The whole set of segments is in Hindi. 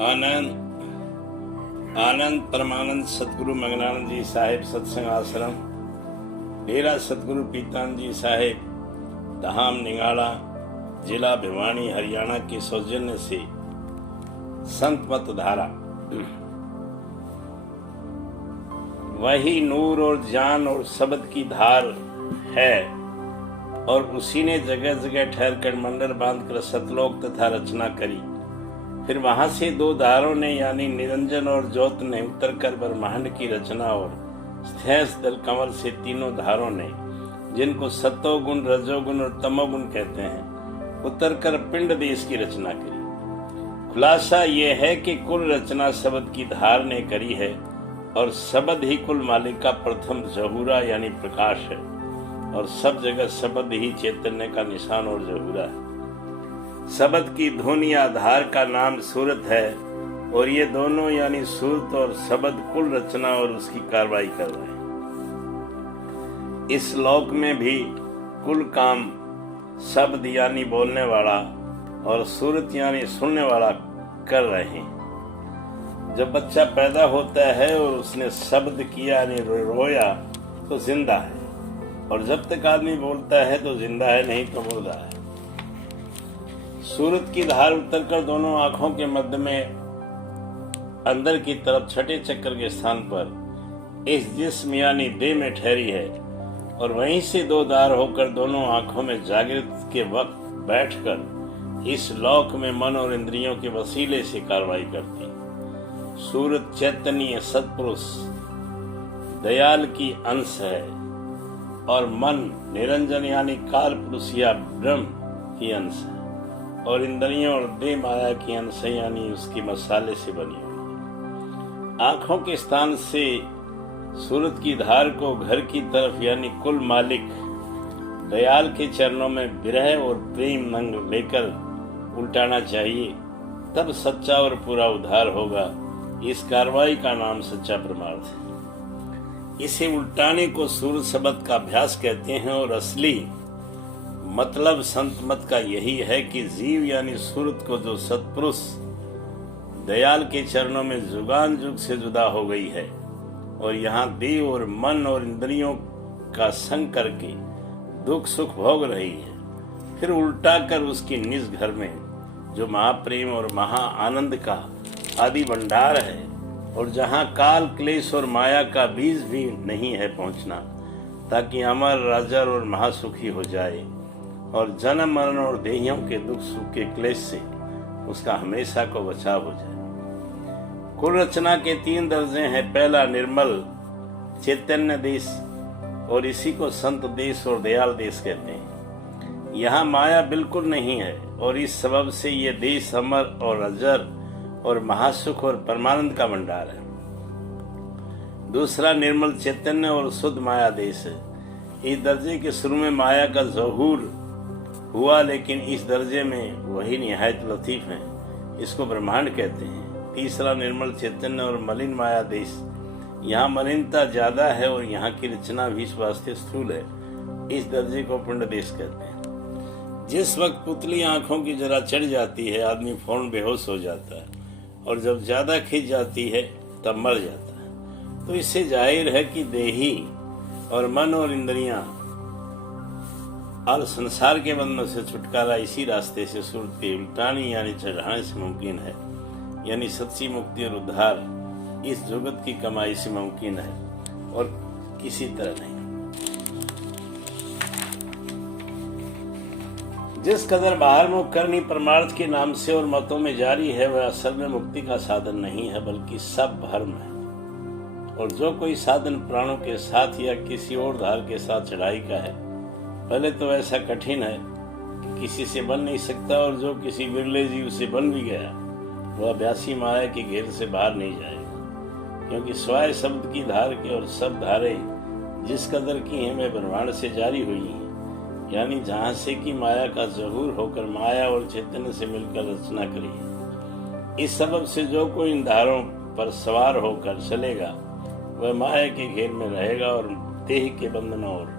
आनंद परमानंद सतगुरु मंगनानंद जी साहिब सत्संग आश्रम, डेरा सतगुरु पीतानंद जी साहिब, धाम निगाड़ा, जिला भिवानी, हरियाणा के सौजन्य से संत मत धारा वही नूर और जान और शब्द की धार है, और उसी ने जगह जगह ठहर कर मंडल बांधकर सतलोक तथा रचना करी। फिर वहां से दो धारों ने यानी निरंजन और ज्योत ने उतर कर ब्रह्मांड की रचना, और स्थैस दल कंवल से तीनों धारों ने, जिनको सत्वगुण, रजोगुण और तमोगुण कहते हैं, उतर कर पिंड देश की रचना करी। खुलासा ये है कि कुल रचना शब्द की धार ने करी है, और शब्द ही कुल मालिक का प्रथम जहूरा यानी प्रकाश है, और सब जगह शब्द ही चैतन्य का निशान और जहूरा है। शब्द की धुन या आधार का नाम सूरत है, और ये दोनों यानी सूरत और शब्द कुल रचना और उसकी कार्रवाई कर रहे हैं। इस लोक में भी कुल काम शब्द यानी बोलने वाला और सूरत यानी सुनने वाला कर रहे हैं। जब बच्चा पैदा होता है और उसने शब्द किया यानी रोया तो जिंदा है, और जब तक आदमी बोलता है तो जिंदा है, नहीं तो मुर्दा है। सूरत की धार उतरकर दोनों आंखों के मध्य में अंदर की तरफ छठे चक्र के स्थान पर इस जिस्म यानी देह में ठहरी है, और वहीं से दो धार होकर दोनों आंखों में जागृत के वक्त बैठकर इस लोक में मन और इंद्रियों के वसीले से कार्रवाई करती। सूरत चैतन्य सत्पुरुष दयाल की अंश है, और मन निरंजन यानी काल पुरुष या ब्रह्म की अंश है, और इंद्रियों और देह माया की अंश यानी उसकी मसाले से बनी हुई। आंखों के स्थान से सूरत की धार को घर की तरफ यानी कुल मालिक दयाल के चरणों में विरह और प्रेम नंग लेकर उल्टाना चाहिए, तब सच्चा और पूरा उद्धार होगा। इस कार्रवाई का नाम सच्चा परमार्थ है। इसे उल्टाने को सूरत शब्द का अभ्यास कहते हैं, और असली मतलब संत मत का यही है कि जीव यानी सूरत को जो सत्पुरुष दयाल के चरणों में जुगान जुग से जुदा हो गई है, और यहाँ देह और मन और इंद्रियों का संग करके दुख सुख भोग रही है, फिर उल्टा कर उसकी निज घर में जो महाप्रेम और महा आनंद का आदि भंडार है, और जहाँ काल क्लेश और माया का बीज भी नहीं है पहुँचना, ताकि अमर राजा और महासुखी हो जाए, और जन्म मरण और देहियों के दुख सुख के क्लेश से उसका हमेशा को बचाव हो जाए। कुल रचना के 3 दर्जे हैं। पहला निर्मल चैतन्य देश, और इसी को संत देश और दयाल देश कहते हैं। यहाँ माया बिल्कुल नहीं है, और इस सबब से ये देश अमर और अजर और महासुख और परमानंद का भंडार है। दूसरा निर्मल चैतन्य और शुद्ध माया देश है। इस दर्जे के शुरू में माया का ज़हूर हुआ, लेकिन इस दर्जे में वही निहायत लतीफ है, इसको ब्रह्मांड कहते हैं। तीसरा निर्मल चैतन्य और मलिन माया देश, यहाँ मलिनता ज्यादा है और यहाँ की रचना भी स्वास्थ्य स्थूल है, इस दर्जे को पिंड देश कहते हैं। जिस वक्त पुतली आंखों की जरा चढ़ जाती है, आदमी फौरन बेहोश हो जाता है, और जब ज्यादा खिंच जाती है तब मर जाता है। तो इससे जाहिर है कि देही और मन और इंद्रियां और संसार के बंधनों से छुटकारा इसी रास्ते से सूरत के उल्टानी यानी चढ़ाने से मुमकिन है, यानी सच्ची मुक्ति और उद्धार इस जगत की कमाई से मुमकिन है, और किसी तरह नहीं। जिस कदर बाहर मुख करनी परमार्थ के नाम से और मतों में जारी है, वह असल में मुक्ति का साधन नहीं है, बल्कि सब भ्रम है। और जो कोई साधन प्राणों के साथ या किसी और धार के साथ चढ़ाई का है, पहले तो ऐसा कठिन है कि किसी से बन नहीं सकता, और जो किसी बिरले जीव से बन भी गया वह अभ्यासी माया के घेर से बाहर नहीं जाएगा, क्योंकि स्वाय शब्द की धार के और सब धारें जिस कदर की हैं वे ब्रह्मांड से जारी हुई हैं, यानी जहाँ से कि माया का ज़हूर होकर माया और चैतन्य से मिलकर रचना करी है। इस सबब से जो कोई इन धारों पर सवार होकर चलेगा वह माया के घेर में रहेगा, और देह के बंधनों और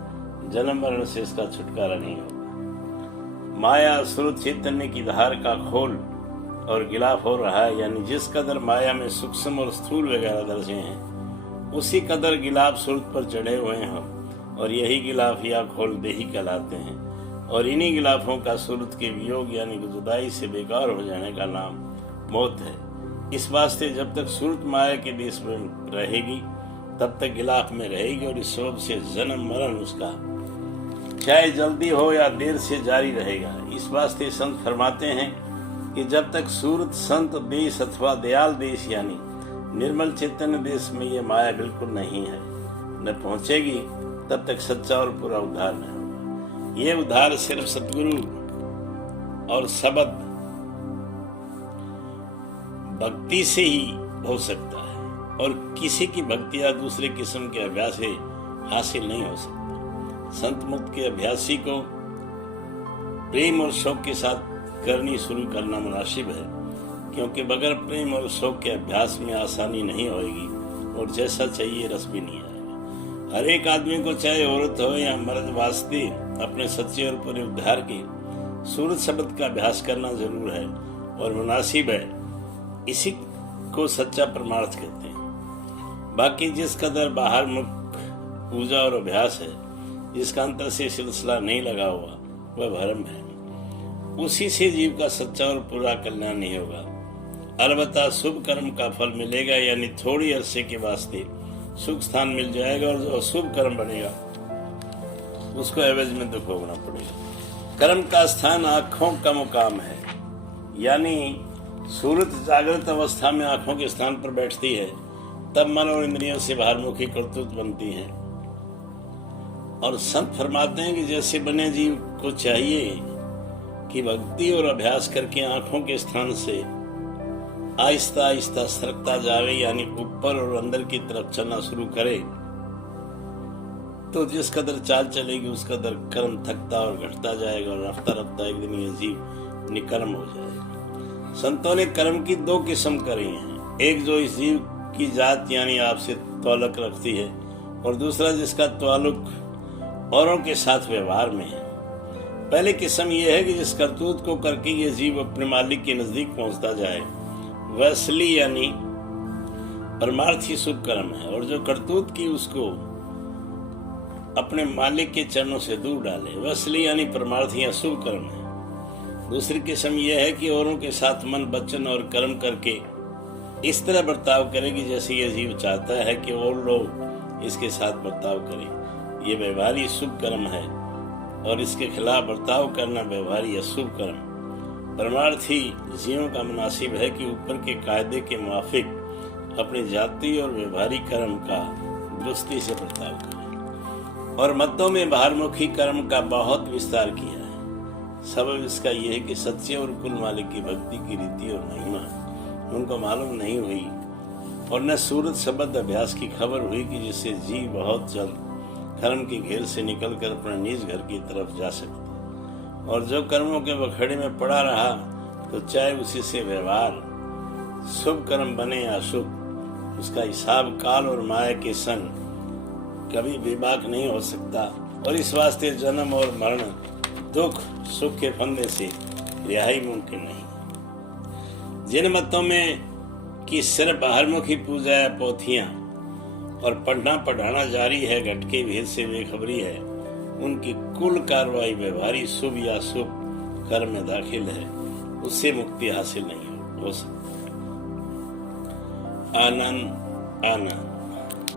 जन्म मरण से इसका छुटकारा नहीं होगा। माया स्रोत चैतन्य की धार का खोल और गिलाफ हो रहा है, यानी जिस कदर माया में सूक्ष्म और स्थूल वगैरह दर्जे हैं उसी कदर गिलाफ सूरत पर चढ़े हुए हैं, और यही गिलाफ या खोल देही कहलाते हैं। और इन्हीं गिलाफों का सूरत के वियोग यानी जुदाई से बेकार हो जाने का नाम मौत है। इस वास्ते जब तक सूरत माया के देश में रहेगी तब तक गिलाफ में रहेगी, और इस सबब से जन्म मरण उसका चाहे जल्दी हो या देर से जारी रहेगा। इस वास्ते संत फरमाते हैं कि जब तक सूरत संत देश अथवा दयाल देश यानी निर्मल चैतन्य देश में ये माया बिल्कुल नहीं है, न पहुंचेगी, तब तक सच्चा और पूरा उद्धार न होगा। ये उद्धार सिर्फ सतगुरु और शब्द भक्ति से ही हो सकता है, और किसी की भक्ति या दूसरे किस्म के अभ्यास से हासिल नहीं हो सकता। संत मुक्त के अभ्यासी को प्रेम और शौक के साथ करनी शुरू करना मुनासिब है, क्योंकि बगैर प्रेम और शौक के अभ्यास में आसानी नहीं होगी और जैसा चाहिए रस भी नहीं आएगा। हर एक आदमी को चाहे औरत हो या मर्द वास्ते अपने सच्चे और पूरे उद्धार के सूरत शब्द का अभ्यास करना जरूर है और मुनासिब है। इसी को सच्चा परमार्थ कहते हैं। बाकी जिस कदर बाहर मुख पूजा और अभ्यास है, जिसका अंतर से सिलसिला नहीं लगा हुआ, वह भ्रम है। उसी से जीव का सच्चा और पूरा कल्याण नहीं होगा। अलबत्ता शुभ कर्म का फल मिलेगा, यानी थोड़ी अरसे के वास्ते सुख स्थान मिल जाएगा, और जो अशुभ कर्म बनेगा उसको एवज में दुख भोगना पड़ेगा। कर्म का स्थान आंखों का मुकाम है, यानी सूरत जागृत अवस्था में आंखों के स्थान पर बैठती है, तब मन और इंद्रियों से बाहरमुखी करतूत बनती है। और संत फरमाते हैं कि जैसे बने जीव को चाहिए कि भक्ति और अभ्यास करके आंखों के स्थान से आहिस्ता आहिस्ता सरकता जावे, यानी ऊपर और अंदर की तरफ चलना शुरू करे, तो जिस कदर चाल चलेगी उस कदर कर्म थकता और घटता जाएगा, और रफ्ता रफ्ता एक दिन ये जीव निकर्म हो जाएगा। संतों ने कर्म की दो किस्म करी हैं, एक जो इस जीव की जात यानी आपसे ताल्लुक रखती है, और दूसरा जिसका ताल्लुक औरों के साथ व्यवहार में है। पहली किस्म यह है कि जिस करतूत को करके ये जीव अपने मालिक के नजदीक पहुंचता जाए, वह असली यानी परमार्थी शुभ कर्म है, और जो करतूत की उसको अपने मालिक के चरणों से दूर डाले, वह असली यानी परमार्थी अशुभ कर्म है। दूसरी किस्म यह है कि औरों के साथ मन वचन और कर्म करके इस तरह बर्ताव करे कि जैसे ये जीव चाहता है कि और लोग इसके साथ बर्ताव करें। ये व्यवहारी शुभ कर्म है, और इसके खिलाफ बर्ताव करना व्यवहारी अशुभ कर्म। परमार्थी जीवों का मुनासिब है कि ऊपर के कायदे के मुआफिक अपनी जाति और व्यवहारी कर्म का दुरुस्ती से बर्ताव करें। और मतों में बाहरमुखी कर्म का बहुत विस्तार किया है। सबब इसका यह है कि सच्चे और कुल मालिक की भक्ति की रीति और महिमा उनको मालूम नहीं हुई, और न सूरत शब्द अभ्यास की खबर हुई कि जिससे जीव बहुत जल्द कर्म के घेर से निकलकर अपने निज घर की तरफ जा सकता। और जो कर्मों के बखड़े में पड़ा रहा, तो चाहे उसी से व्यवहार शुभ कर्म बने या अशुभ, उसका हिसाब काल और माया के संग कभी बेबाक नहीं हो सकता। और इस वास्ते जन्म और मरण, दुख सुख के फंदे से रिहाई मुमकिन नहीं। जिन मतों में कि सिर्फ बाहरमुखी पूजा या पोथियां और पढ़ना पढ़ाना जारी है, घटके भेद से बेखबरी है, उनकी कुल कार्रवाई व्यवहारी शुभ या शुभ कर्म में दाखिल है, उससे मुक्ति हासिल नहीं हो सकती। आनंद आनंद।